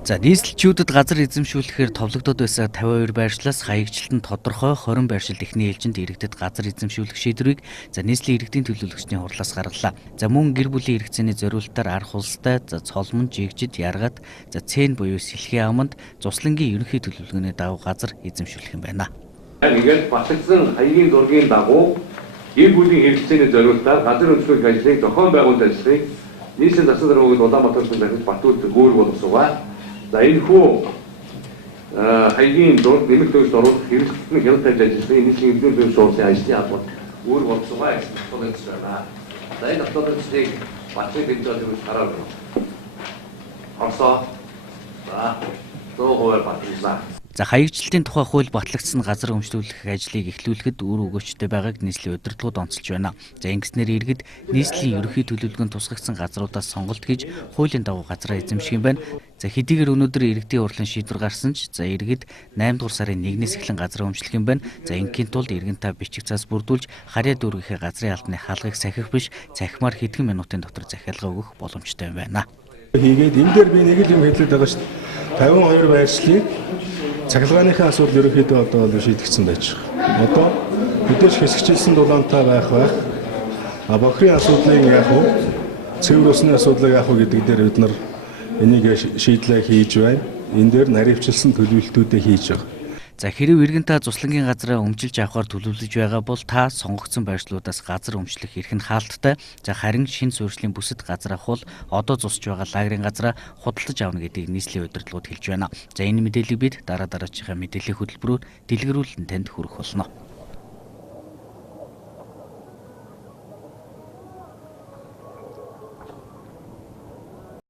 За нийслэлчүүдэд газар эзэмшүүлэхээр товлогдоод байсан 52 байршлаас хаягчлалтанд тодорхой 20 байршил эхний ээлжинд иргэдэд газар эзэмшүүлэх шийдвэрийг нийслэлийн иргэдийн төлөөлөгчдийн хурлаас гаргалаа. За мөн гэр бүлийн хэрэгцээний зориулалтаар арх улстай, цолмон, жигжид, яргат, цээн буюу сэлхийн аманд цуслангийн ерөнхий төлөвлөгөөний дагуу газар эзэмшүүлэх юм байна. Ингээд батлагдсан хаягийн зургийн дагуу гэр бүлийн хэрэгцээний зориулалтаар газар эзэмшүүлэх ажлыг зохион байгуулалт ажлыг нийслэлийн засаг даргыг Улаанбаатарын захирал Батүрт гүүр боловсругаа. За энэ хүү хаягийн зураг нэмэлт төвшөнд оруулах хэрэглэсний хяналт ажиллагааны нийслэлийн эдгээр төвшин сурсан ажлын албад гүүр боловсругаа ажиллаж байна. За энэ автомобилчдыг батлыг хэмжээд өгөх хараад байна. Орсоо. За 100% батлуулсан. За хаягчлалтын тухай хууль батлагдсан газар өмчлүүлэх ажлыг эхлүүлэхэд үр өгөөчтэй байгааг нийслэлийн удирдлагууд онцолж байна. За ингэснээр иргэд нийслэлийн ерөнхий төлөвлөгөөнд тусгагдсан газруудаас сонголт хийж хуулийн дагуу газраа эзэмших юм байна. За хэдийгээр өнөөдөр иргэдийн урлын шийдвэр гарсан ч иргэд 8 дугаар сарын 1-ээс эхлэн газраа өмчлөх юм байна. За ингийн тулд иргэн та бичих цаас бүрдүүлж харьяа дүүргийнхээ газрын албаны хаалгыг сахих биш цахимаар хэдхэн минутын дотор захиалга өгөх боломжтой юм байна. Хийгээд энэ дээр би нэг л юм хэлээд байгаа шүү дээ. 52 байршлыг цахилгааныхаа асуудал ерөнхийдөө одоо шийдэгдсэн байж байгаа. Одоо мэдээж хэсэгчилсэн дулаантай байх. Бохирын асуудлыг яах вэ? Цэвэр усны асуудлыг яах вэ гэдэг дээр бид нар энийг шийдлээ хийж байна. Энэ дээр наривчилсан төлөвлөлтүүдээ хийж байгаа. За хэрэв иргэн та цуслангийн газраа өмжилж авахар төлөвлөж байгаа бол та сонгогдсон байршлуудаас газар өмчлөх эрх нь хаалттай. За харин шинэ суурьшлийн бүсэд газар авах бол одоо зусж байгаа лагерын газраа худалдаж авна гэдгийг нийслэлийн удирдлагууд хэлж байна. За энэ мэдээллийг бид дараачихаа мэдээллийн хөтөлбөрөөр дэлгэрүүлэн танд хүргэх болно.